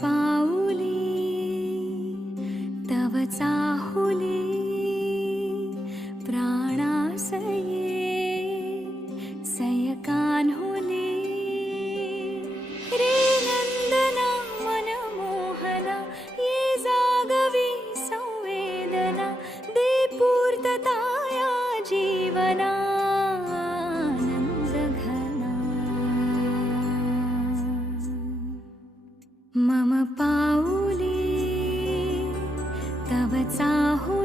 पाऊली तव चाहुली प्राणासये सयकान्हुली रे नंदना मनमोहना ये जागवी संवेदना दे पूर्तताया जीवना मम पाऊली तव चाहुली